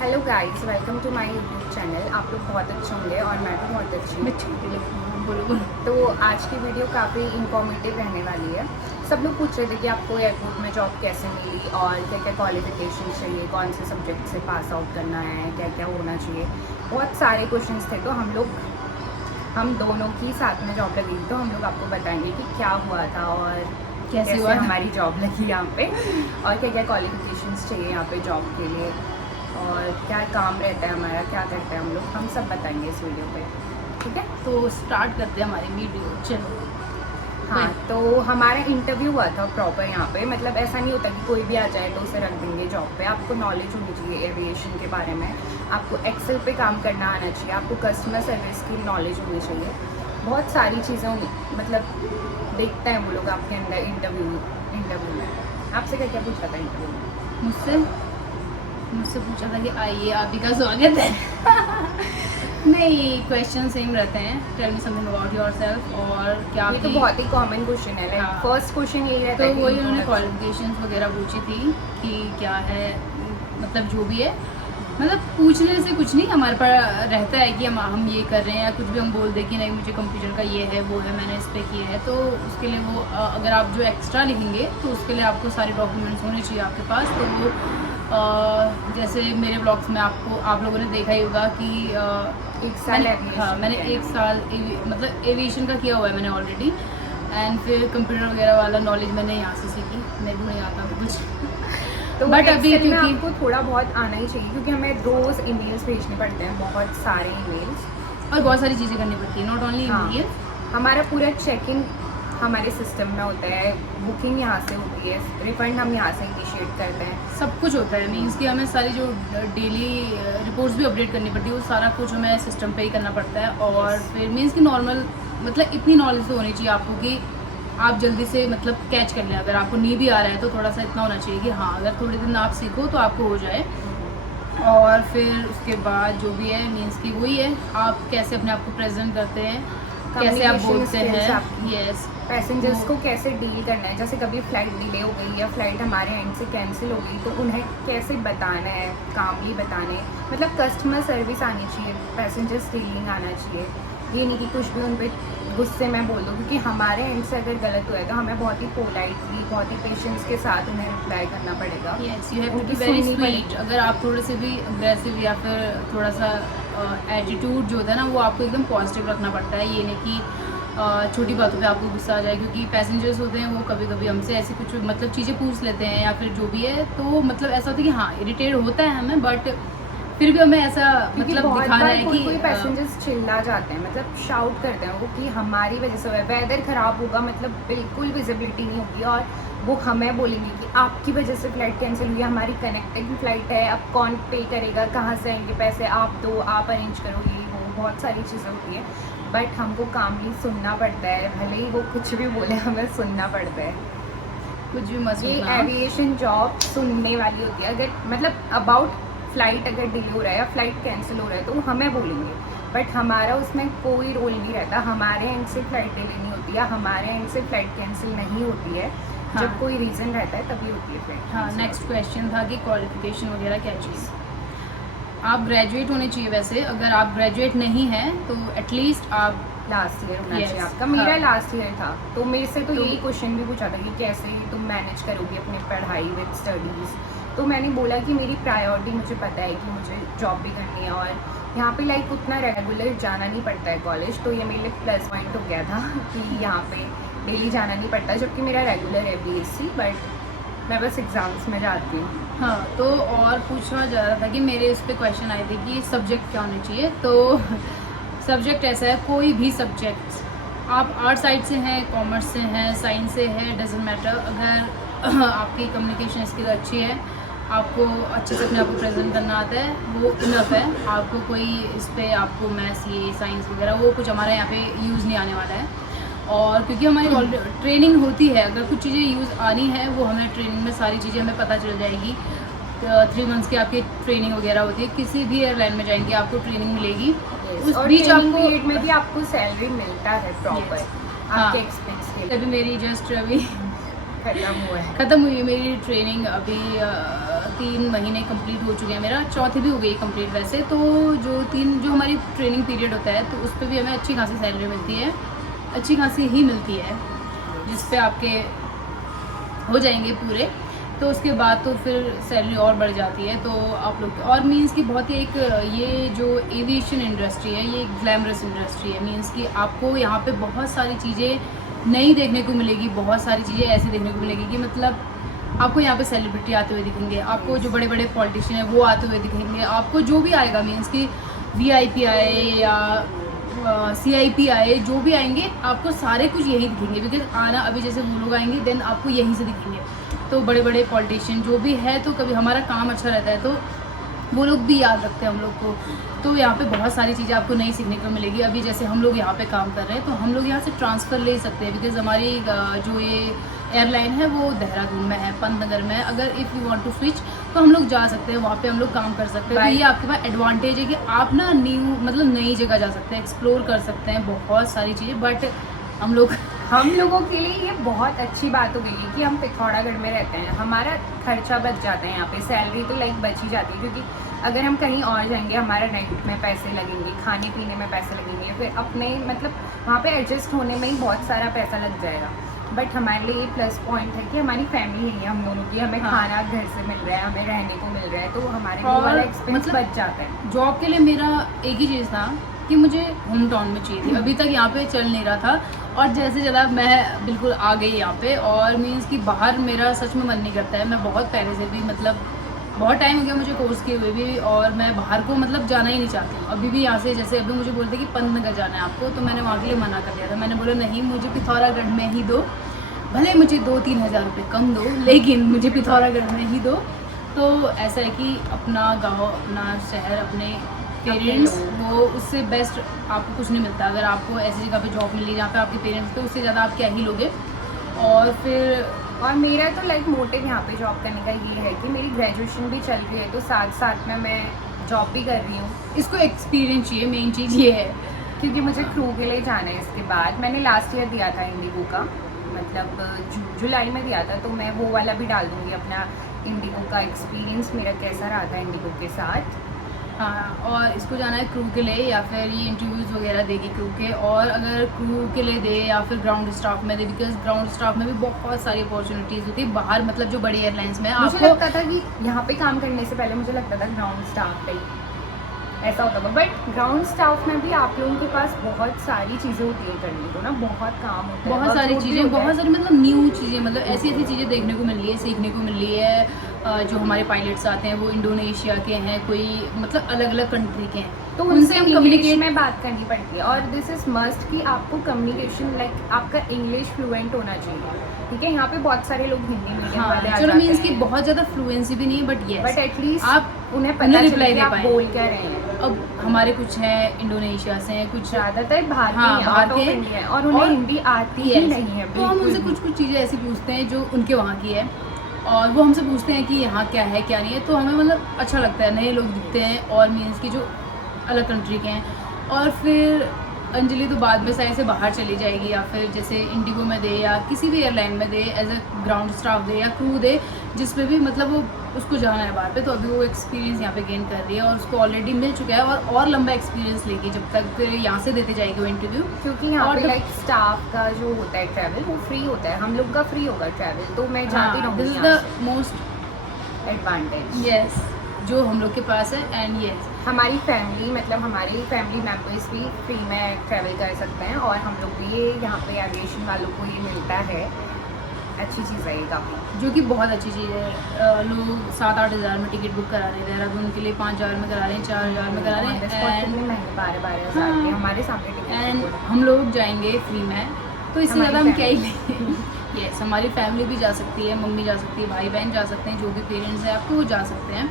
Hello guys, welcome to my YouTube channel. आप लोग बहुत अच्छे होंगे और मैं भी बहुत अच्छी हूँ। बोलो। तो आज की वीडियो काफ़ी इंफॉर्मेटिव रहने वाली है। सब लोग पूछ रहे थे कि आपको एयरपोर्ट में जॉब कैसे मिली और क्या क्या क्वालिफिकेशन चाहिए, कौन से सब्जेक्ट से पास आउट करना है, क्या क्या होना चाहिए। बहुत सारे क्वेश्चंस थे, तो हम दोनों की साथ में जॉब लगी, तो हम लोग आपको बताएंगे कि क्या हुआ था और कैसे हुआ हमारी जॉब लगी यहाँ पे और क्या क्या क्वालिफिकेशंस चाहिए यहाँ पे जॉब के लिए और क्या काम रहता है हमारा, क्या करते हैं हम सब बताएंगे इस वीडियो पे। ठीक है, तो स्टार्ट करते हैं हमारी वीडियो। चलो। हाँ, तो हमारा इंटरव्यू हुआ था प्रॉपर यहाँ पे। मतलब ऐसा नहीं होता कि कोई भी आ जाए तो उसे रख देंगे जॉब पे। आपको नॉलेज होनी चाहिए एविएशन के बारे में, आपको एक्सेल पे काम करना आना चाहिए, आपको कस्टमर सर्विस की नॉलेज होनी चाहिए। बहुत सारी चीज़ें मतलब देखते हैं वो लोग आपके अंदर इंटरव्यू में। आपसे क्या क्या पूछा था इंटरव्यू में? मुझसे पूछा था कि आइए आप ही का स्वागत है। नहीं, क्वेश्चन सेम रहते हैं। Tell me something about yourself. और क्या ये तो बहुत ही कॉमन क्वेश्चन है। लाइक हाँ। फर्स्ट क्वेश्चन यही रहता है तो कि वही उन्होंने क्वालिफिकेशंस वगैरह पूछी थी कि क्या है, मतलब जो भी है, मतलब पूछने से कुछ नहीं, हमारे पास रहता है कि हम ये कर रहे हैं या कुछ भी हम बोल दें कि नहीं मुझे कंप्यूटर का ये है वो है, मैंने इस पर किया है, तो उसके लिए वो अगर आप जो एक्स्ट्रा लिखेंगे तो उसके लिए आपको सारे डॉक्यूमेंट्स होने चाहिए आपके पास। तो वो जैसे मेरे ब्लॉग्स में आप लोगों ने देखा ही होगा कि एक साल मैंने एक साल मतलब एविएशन का किया हुआ है मैंने ऑलरेडी। एंड फिर कंप्यूटर वगैरह वाला नॉलेज मैंने यहाँ से सीखी। मेरे को नहीं आता कुछ। तो बट अभी क्योंकि क्योंकि आपको थोड़ा बहुत आना ही चाहिए, क्योंकि हमें रोज़ ईमेल्स भेजने पड़ते हैं, बहुत सारे ईमेल्स और बहुत सारी चीज़ें करनी पड़ती है, नॉट ओनली ईमेल। हमारा पूरा चेकिंग हमारे सिस्टम में होता है, बुकिंग यहाँ से होती है, रिफंड हम यहाँ से इनिशिएट करते हैं, सब कुछ होता है। मीन्स कि हमें सारी जो डेली रिपोर्ट्स भी अपडेट करनी पड़ती है, वो सारा कुछ हमें सिस्टम पे ही करना पड़ता है। और फिर मीन्स कि नॉर्मल मतलब इतनी नॉलेज तो होनी चाहिए आपको कि आप जल्दी से मतलब कैच कर लें। अगर आपको नहीं भी आ रहा है तो थोड़ा सा इतना होना चाहिए कि हाँ, अगर थोड़े दिन आप सीखो तो आपको हो जाए। और फिर उसके बाद जो भी है मीन्स कि वही है, आप कैसे अपने आप को प्रेजेंट करते हैं, कैसे आप बोलते हैं, यस, पैसेंजर्स को कैसे डील करना है। जैसे कभी फ़्लाइट डिले हो गई या फ़्लाइट हमारे एंड से कैंसिल हो गई तो उन्हें कैसे बताना है, कामली बताने, मतलब कस्टमर सर्विस आनी चाहिए, पैसेंजर्स डीलिंग आना चाहिए। ये नहीं कि कुछ भी उन पर गुस्से में बोल दो, क्योंकि हमारे एंड से अगर गलत हुआ है तो हमें बहुत ही पोलाइटली, बहुत ही पेशेंस के साथ उन्हें रिप्लाई करना पड़ेगा। Yes, you have to be very sweet. अगर आप थोड़े से भी अग्रेसिव या फिर थोड़ा सा एटीट्यूड जो होता है ना, वो आपको एकदम पॉजिटिव रखना पड़ता है। ये नहीं कि छोटी बातों पे आपको गुस्सा आ जाए, क्योंकि पैसेंजर्स होते हैं वो कभी कभी हमसे ऐसी कुछ मतलब चीज़ें पूछ लेते हैं या फिर जो भी है, तो मतलब ऐसा होता है कि हाँ इरिटेट होता है हमें, बट फिर भी हमें ऐसा मतलब दिखाना है कि कोई पैसेंजर्स चिल्ला जाते हैं, मतलब शाउट करते हैं वो कि हमारी वजह से वेदर ख़राब होगा, मतलब बिल्कुल विजिबिलिटी नहीं होगी और वो हमें बोलेंगे कि आपकी वजह से फ़्लाइट कैंसिल हुई, हमारी कनेक्टेड फ़्लाइट है, अब कौन पे करेगा, कहाँ से आएंगे पैसे, आप दो, आप अरेंज करो, ये वो बहुत सारी चीज़ें होती है। बट हमको कामली सुनना पड़ता है, भले ही वो कुछ भी बोले हमें सुनना पड़ता है। कुछ भी मत ये सुनना। एविएशन जॉब सुनने वाली होती है। अगर मतलब अबाउट फ़्लाइट अगर डिले हो रहा है या फ़्लाइट कैंसिल हो रहा है तो वो हमें बोलेंगे, बट हमारा उसमें कोई रोल नहीं रहता। हमारे एंड से फ़्लाइट डिले नहीं होती है, हमारे एंड से फ़्लाइट कैंसिल नहीं होती है। हाँ। जब कोई रीज़न रहता है तभी होती है फ़्लाइट। हाँ, नेक्स्ट क्वेश्चन था कि क्वालिफिकेशन वगैरह क्या चाहिए। आप ग्रेजुएट होने चाहिए। वैसे अगर आप ग्रेजुएट नहीं हैं तो एटलीस्ट आप लास्ट ईयर होना चाहिए Yes, आपका। मेरा हाँ। लास्ट ईयर था, तो मेरे से तो तो यही क्वेश्चन भी पूछा था कि कैसे तुम मैनेज करोगी अपनी पढ़ाई विद स्टडीज़। तो मैंने बोला कि मेरी प्रायोरिटी, मुझे पता है कि मुझे जॉब भी करनी है और यहाँ पे लाइक उतना रेगुलर जाना नहीं पड़ता है कॉलेज, तो ये मेरे लिए प्लस पॉइंट हो गया था कि यहाँ पे डेली जाना नहीं पड़ता, जबकि मेरा रेगुलर है BSc, बट मैं बस एग्ज़ाम्स में जाती हूँ। हाँ, तो और पूछना जा रहा था कि मेरे उस पर क्वेश्चन आए थे कि सब्जेक्ट क्या होने चाहिए। तो सब्जेक्ट ऐसा है, कोई भी सब्जेक्ट्स, आप आर्ट साइड से हैं, कॉमर्स से हैं, साइंस से है, डजेंट मैटर। अगर आपकी कम्युनिकेशन स्किल अच्छी है, आपको अच्छे से अपने आप को प्रेजेंट करना आता है, वो इनफ है। आपको कोई इस पर आपको मैथ्स ये साइंस वगैरह वो कुछ हमारे यहाँ पे यूज़ नहीं आने वाला है। और क्योंकि हमारी ट्रेनिंग होती है, अगर कुछ चीज़ें यूज़ आनी है वो हमें ट्रेनिंग में सारी चीज़ें हमें पता चल जाएगी। 3 मंथ्स की आपकी ट्रेनिंग वगैरह होती है, किसी भी एयरलाइन में जाएंगे आपको ट्रेनिंग मिलेगी। उस और बीच ट्रेनिंग आपको पीरियड में भी आपको सैलरी मिलता है प्रॉपर आपके एक्सपेंस के लिए। अभी मेरी जस्ट अभी खत्म हुआ है। ख़त्म हुई है मेरी ट्रेनिंग अभी 3 महीने कंप्लीट हो चुके हैं, मेरा चौथी भी हो गई कंप्लीट वैसे। तो जो हमारी ट्रेनिंग पीरियड होता है तो उस पर भी हमें अच्छी खासी सैलरी मिलती है, अच्छी खासी ही मिलती है, जिस पे आपके हो जाएंगे पूरे। तो उसके बाद तो फिर सैलरी और बढ़ जाती है। तो आप लोग और मींस कि बहुत ही एक ये जो एविएशन इंडस्ट्री है ये एक ग्लैमरस इंडस्ट्री है। मींस कि आपको यहाँ पे बहुत सारी चीज़ें नई देखने को मिलेगी, बहुत सारी चीज़ें ऐसी देखने को मिलेगी कि मतलब आपको यहाँ पे सेलिब्रिटी आते हुए दिखेंगे, आपको जो बड़े बड़े पॉलिटिशियन हैं वो आते हुए दिखेंगे, आपको जो भी आएगा मींस कि VIP आए या CIP आए, जो भी आएंगे आपको सारे कुछ यही दिखेंगे। बिकॉज आना अभी जैसे वो लोग आएंगे देन आपको यहीं से दिखेंगे। तो बड़े बड़े पॉलिटिशियन जो भी है, तो कभी हमारा काम अच्छा रहता है तो वो लोग भी याद रखते हैं हम लोग को। तो यहाँ पे बहुत सारी चीज़ें आपको नई सीखने को मिलेगी। अभी जैसे हम लोग यहाँ पे काम कर रहे हैं तो हम लोग यहाँ से ट्रांसफ़र ले सकते हैं, बिकॉज हमारी जो ये एयरलाइन है वो देहरादून में है, पंतनगर में है। अगर if you want to switch तो हम लोग जा सकते हैं, वहाँ पे हम लोग काम कर सकते हैं। तो ये आपके पास एडवांटेज है कि आप ना मतलब नई जगह जा सकते हैं, एक्सप्लोर कर सकते हैं बहुत सारी चीज़ें। बट हम लोगों के लिए ये बहुत अच्छी बात हो गई है कि हम पिथौरागढ़ में रहते हैं, हमारा खर्चा बच जाता है यहाँ पे, सैलरी तो लाइक बच ही जाती है। क्योंकि अगर हम कहीं और जाएंगे हमारा रेंट में पैसे लगेंगे, खाने पीने में पैसे लगेंगे, फिर अपने मतलब वहाँ पे एडजस्ट होने में ही बहुत सारा पैसा लग जाएगा। बट हमारे लिए ये प्लस पॉइंट है कि हमारी फैमिली है हम दोनों की, हमें खाना घर से मिल रहा है, हमें रहने को मिल रहा है, तो हमारे लिए वाला एक्सपेंस बच जाता है। जॉब के लिए मेरा एक ही चीज़ था कि मुझे होम टाउन में चाहिए थी। अभी तक यहाँ पे चल नहीं रहा था और जैसे ज़्यादा मैं बिल्कुल आ गई यहाँ पे। और मीन्स कि बाहर मेरा सच में मन नहीं करता है। मैं बहुत पहले से भी मतलब बहुत टाइम हो गया मुझे कोर्स किए हुए भी, और मैं बाहर को मतलब जाना ही नहीं चाहती हूँ अभी भी। यहाँ से जैसे अभी मुझे बोलते कि पंतनगर जाना है आपको, तो मैंने वहाँ के लिए मना कर दिया था। मैंने बोला नहीं, मुझे पिथौरागढ़ में ही दो, भले मुझे 2-3 हज़ार रुपये कम दो, लेकिन मुझे पिथौरागढ़ में ही दो। तो ऐसा है कि अपना गाँव, अपना शहर, अपने पेरेंट्स, वो उससे बेस्ट आपको कुछ नहीं मिलता। अगर आपको ऐसी जगह पे जॉब मिली जहाँ पे आपके पेरेंट्स, तो उससे ज़्यादा आप क्या ही लोगे। और मेरा तो लाइक मोटिव यहाँ पे जॉब करने का ये है कि मेरी ग्रेजुएशन भी चल रही है, तो साथ साथ में मैं जॉब भी कर रही हूँ। इसको एक्सपीरियंस चाहिए, मेन चीज़ ये है। क्योंकि मुझे क्रू के लिए जाना है। इसके बाद मैंने लास्ट ईयर दिया था इंडिगो का, मतलब जुलाई में दिया था, तो मैं वो वाला भी डाल दूँगी अपना इंडिगो का एक्सपीरियंस मेरा कैसा रहा था इंडिगो के साथ। हाँ, और इसको जाना है क्रू के लिए, या फिर ये इंटरव्यूज़ वगैरह देगी क्रू के। और अगर क्रू के लिए दे या फिर ग्राउंड स्टाफ में दे, बिकॉज ग्राउंड स्टाफ में भी बहुत सारी अपॉर्चुनिटीज़ होती है बाहर, मतलब जो बड़ी एयरलाइंस में। मुझे लगता था कि यहाँ पे काम करने से पहले मुझे लगता था ग्राउंड स्टाफ पे ऐसा होता है, बट ग्राउंड स्टाफ में भी आप लोगों के पास बहुत सारी चीज़ें होती है करने को ना, बहुत काम होता है, बहुत सारी चीज़ें, बहुत सारी मतलब न्यू चीज़ें, मतलब ऐसी ऐसी चीज़ें देखने को मिल रही है, सीखने को मिल रही है। जो हमारे पायलट्स आते हैं वो इंडोनेशिया के हैं, कोई मतलब अलग अलग कंट्री के हैं, तो उनसे हम कम्युनिकेशन में बात करनी पड़ती है। और दिस इज़ मस्ट कि आपको कम्युनिकेशन लाइक आपका इंग्लिश फ्लुएंट होना चाहिए। ठीक है, यहाँ पे बहुत सारे लोग हिंदी मीडियम वाले आ चलो जाते मीन्स हैं, कि बहुत ज़्यादा फ्लुएंसी भी नहीं, बट एटलीस्ट आप उन्हें पता रिप्लाई चले दे आप पाए। बोल क्या रहे हैं। अब हमारे कुछ हैं इंडोनेशिया से हैं, कुछ ज़्यादातर हाँ, बाहर बाहर के इंडिया है और उन्हें हिंदी आती ही नहीं है। तो हम उनसे कुछ कुछ चीज़ें ऐसी पूछते हैं जो उनके वहाँ की है, और वो हमसे पूछते हैं कि यहाँ क्या है क्या नहीं है। तो हमें मतलब अच्छा लगता है, नए लोग दिखते हैं और मीन्स की जो अलग कंट्री के हैं। और फिर अंजलि तो बाद में शायद से बाहर चली जाएगी, या फिर जैसे इंडिगो में दे या किसी भी एयरलाइन में दे एज अ ग्राउंड स्टाफ दे या क्रू दे, जिसमें भी मतलब वो उसको जाना है बाहर पे। तो अभी वो एक्सपीरियंस यहाँ पे गेन कर रही है और उसको ऑलरेडी मिल चुका है, और लंबा एक्सपीरियंस लेगी जब तक फिर यहाँ से देते जाएगी वो इंटरव्यू। क्योंकि यहाँ पे लाइक स्टाफ का जो होता है ट्रैवल वो फ्री होता है, हम लोग का फ्री होगा ट्रैवल, तो मैं जाती रहूँगी। This is the most advantage yes जो हम लोग के पास है। एंड यस हमारी फैमिली मतलब हमारे फैमिली मेम्बर्स भी फ्री में ट्रैवल कर सकते हैं, और हम लोग भी ये यहाँ पे एविएशन वालों को ये मिलता है। अच्छी चीज़ है ये काफ़ी, जो कि बहुत अच्छी चीज़ है। लोग 7-8 हज़ार में टिकट बुक करा रहे हैं देहरादून के लिए, 5 हज़ार में करा रहे हैं, 4 हज़ार में करा रहे हैं, महंगे 12-12 हज़ार के हमारे सामने टिकट। एंड हम लोग जाएंगे फ्री में, तो इससे ज़्यादा हम क्या ही लेंगे। यस, हमारी फैमिली भी जा सकती है, मम्मी जा सकती है, भाई बहन जा सकते हैं, जो भी पेरेंट्स हैं आपको वो जा सकते हैं।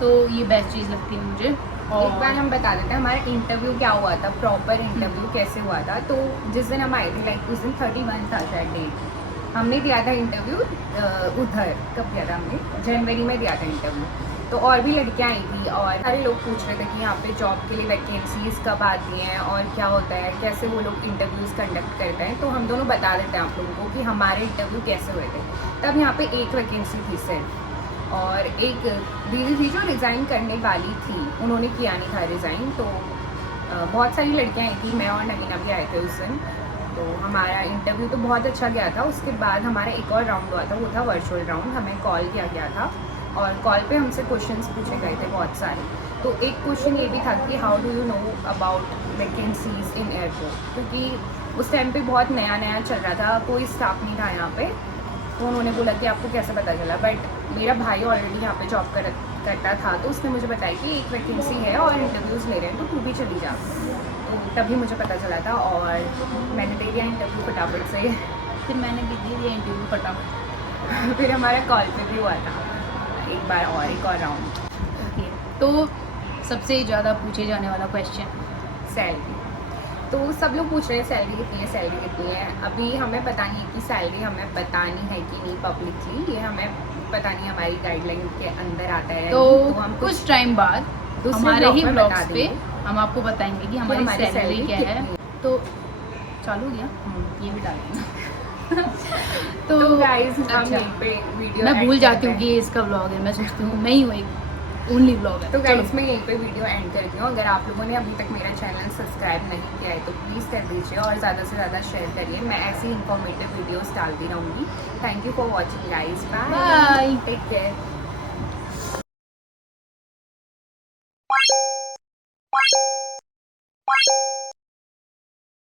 तो ये बेस्ट चीज़ लगती है मुझे। और एक बार हम बता देते हैं हमारा इंटरव्यू क्या हुआ था, प्रॉपर इंटरव्यू कैसे हुआ था। तो जिस दिन हम आए थे लाइक उस दिन 31 था शायद डेट, हमने दिया था इंटरव्यू उधर, कब दिया था हमने, जनवरी में दिया था इंटरव्यू। तो और भी लड़कियां आई थी और सारे लोग पूछ रहे थे कि यहाँ पे जॉब के लिए वैकेंसीज कब आती हैं और क्या होता है, कैसे वो लोग इंटरव्यूज़ कंडक्ट करते हैं। तो हम दोनों बता देते हैं आप लोगों को कि हमारे इंटरव्यू कैसे हुए थे। तब यहाँ पे एक वैकेंसी थी सिर्फ, और एक दीदी थी जो रिज़ाइन करने वाली थी, उन्होंने किया नहीं था रिज़ाइन। तो बहुत सारी लड़कियाँ आई थी, मैं और नवीना भी आए थे उस दिन। तो हमारा इंटरव्यू तो बहुत अच्छा गया था। उसके बाद हमारा एक और राउंड हुआ था, वो था वर्चुअल राउंड। हमें कॉल किया गया था और कॉल पे हमसे क्वेश्चंस पूछे गए थे बहुत सारे। तो एक क्वेश्चन ये भी था कि how do you know about vacancies in airport, क्योंकि उस टाइम पे बहुत नया नया चल रहा था, कोई स्टाफ नहीं था यहाँ पे। तो उन्होंने बोला कि आपको कैसे पता चला, बट मेरा भाई ऑलरेडी यहाँ पे जॉब करता था, तो उसने मुझे बताया कि एक वैकेंसी है और इंटरव्यूज़ ले रहे हैं, तो तू भी चली जा। तो तभी मुझे पता चला था और मैंने दे दिया इंटरव्यू फटाफट से। फिर मैंने भी दे दिया इंटरव्यू फटाफट। फिर हमारा कॉल पे भी हुआ था एक बार और, एक और राउंड। ओके, तो सबसे ज़्यादा पूछे जाने वाला क्वेश्चन, सैलरी। तो सब लोग पूछ रहे हैं सैलरी कितनी है, सैलरी कितनी है। अभी हमें पता नहीं है कि सैलरी हमें बतानी है कि नहीं पब्लिकली, ये हमें पता नहीं हमारी गाइडलाइन के अंदर आता है। तो हम कुछ टाइम बाद दूसरे हमारे ब्लॉग ही में ब्लॉग्स बता पे देंगे हम आपको बताएंगे कि हमारी हमारी सैलरी सैलरी क्या है। कितनी तो चालू हो गया, ये भी डालेंगे। तो गाइस हम अच्छा, यहीं पे वीडियो मैं end भूल जाती करते हूँ हैं। कि ये इसका ब्लॉग है, मैं सोचती हूँ मैं ही हूँ एक ओनली ब्लॉग है। तो चलो। गाइस मैं यहीं पे वीडियो एंड करती हूँ। अगर आप लोगों ने अभी तक मेरा चैनल सब्सक्राइब नहीं किया है तो प्लीज़ कर दीजिए और ज़्यादा से ज़्यादा शेयर करिए। मैं ऐसी इन्फॉर्मेटिव वीडियोस डालती रहूँगी। Thank you for watching guys, bye, Bye. Take care.